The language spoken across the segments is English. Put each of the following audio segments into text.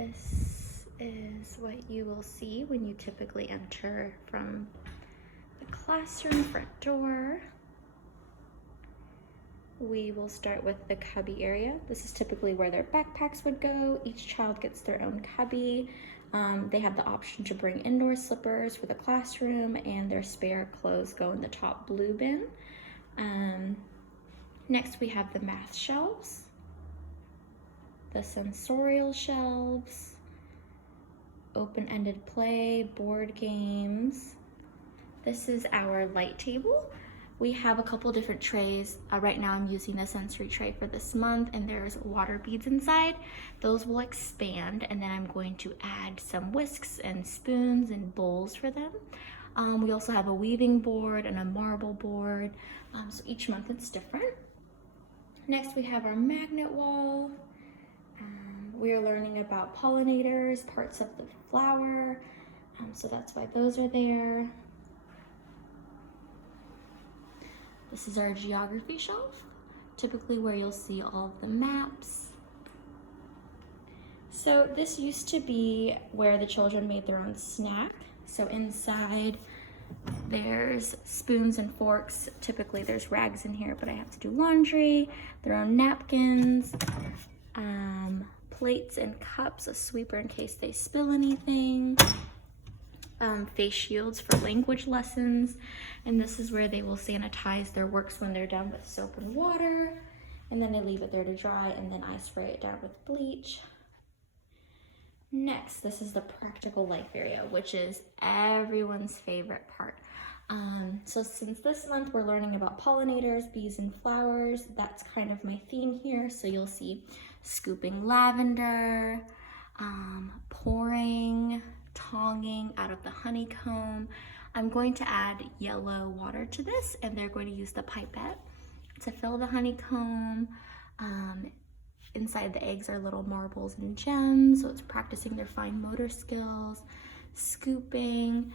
This is what you will see when you typically enter from the classroom front door. We will start with the cubby area. This is typically where their backpacks would go. Each child gets their own cubby. They have the option to bring indoor slippers for the classroom, and their spare clothes go in the top blue bin. Next we have the math shelves, the sensorial shelves, open-ended play, board games. This is our light table. We have a couple different trays. Right now I'm using the sensory tray for this month, and there's water beads inside. Those will expand, and then I'm going to add some whisks and spoons and bowls for them. We also have a weaving board and a marble board, so each month it's different. Next we have our magnet wall. We are learning about pollinators, parts of the flower, so that's why those are there. This is our geography shelf, typically where you'll see all of the maps. So this used to be where the children made their own snack. So inside there's spoons and forks. Typically there's rags in here, but I have to do laundry, their own napkins, plates and cups, a sweeper in case they spill anything, face shields for language lessons, and this is where they will sanitize their works when they're done with soap and water, and then they leave it there to dry, and then I spray it down with bleach. Next, this is the practical life area, which is everyone's favorite part. So since this month we're learning about pollinators, bees and flowers, that's kind of my theme here. So you'll see scooping lavender, pouring, tonging out of the honeycomb. I'm going to add yellow water to this, and they're going to use the pipette to fill the honeycomb. Inside the eggs are little marbles and gems, so it's practicing their fine motor skills, scooping.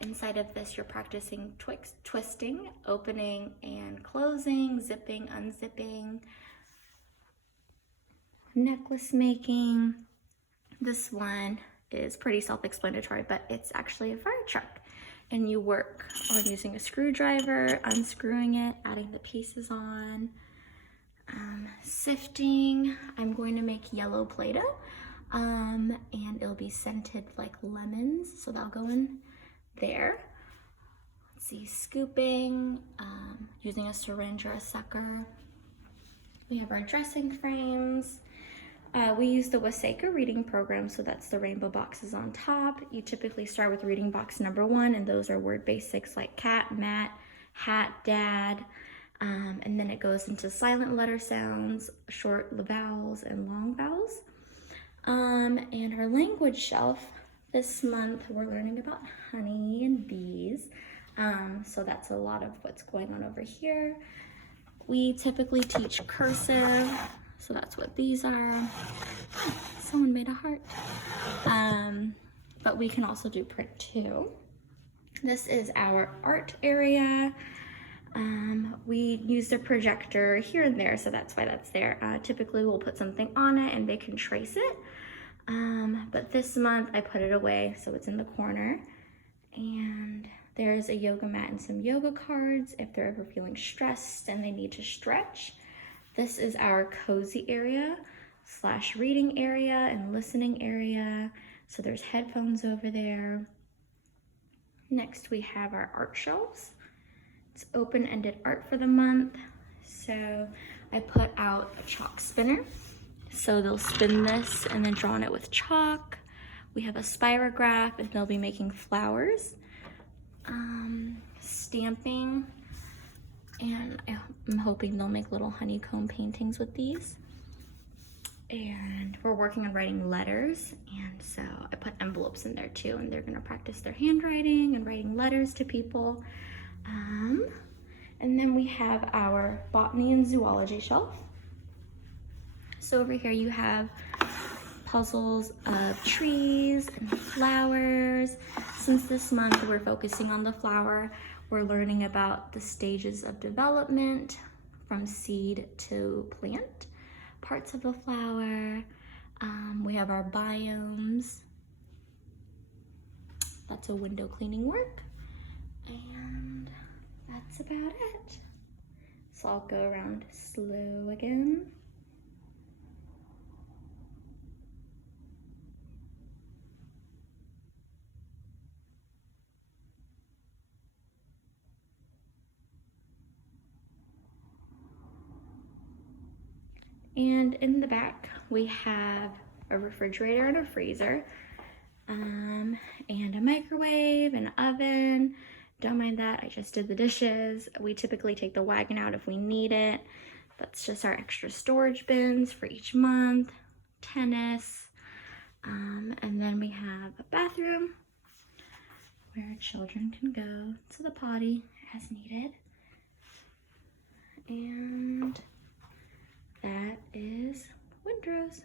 Inside of this, you're practicing twisting, opening and closing, zipping, unzipping, necklace making. This one is pretty self-explanatory, but it's actually a fire truck, and you work on using a screwdriver, unscrewing it, adding the pieces on. Sifting, I'm going to make yellow Play-Doh, and it'll be scented like lemons, so that'll go in there. Let's see, scooping, using a syringe or a sucker. We have our dressing frames. We use the Waseca reading program, so that's the rainbow boxes on top. You typically start with reading box number 1, and those are word basics like cat, mat, hat, dad. And then it goes into silent letter sounds, short vowels, and long vowels. And our language shelf, this month we're learning about honey and bees. So that's a lot of what's going on over here. We typically teach cursive, so that's what these are. Someone made a heart. But we can also do print too. This is our art area. We use the projector here and there, so that's why that's there. Typically we'll put something on it and they can trace it. But this month I put it away, so it's in the corner. And there's a yoga mat and some yoga cards if they're ever feeling stressed and they need to stretch. This is our cozy area / reading area and listening area. So there's headphones over there. Next we have our art shelves. It's open-ended art for the month. So I put out a chalk spinner. So they'll spin this and then draw on it with chalk. We have a spirograph, and they'll be making flowers. Stamping, and I'm hoping they'll make little honeycomb paintings with these. And we're working on writing letters, and so I put envelopes in there too, and they're gonna practice their handwriting and writing letters to people. And then we have our botany and zoology shelf. So over here you have puzzles of trees and flowers. Since this month we're focusing on the flower, we're learning about the stages of development from seed to plant, parts of the flower, We have our biomes. That's a window cleaning work. And that's about it. So I'll go around slow again. And in the back, we have a refrigerator and a freezer, and a microwave, an oven. Don't mind that, I just did the dishes. We typically take the wagon out if we need it. That's just our extra storage bins for each month, tennis, and then we have a bathroom where children can go to the potty as needed. And that is Windrose.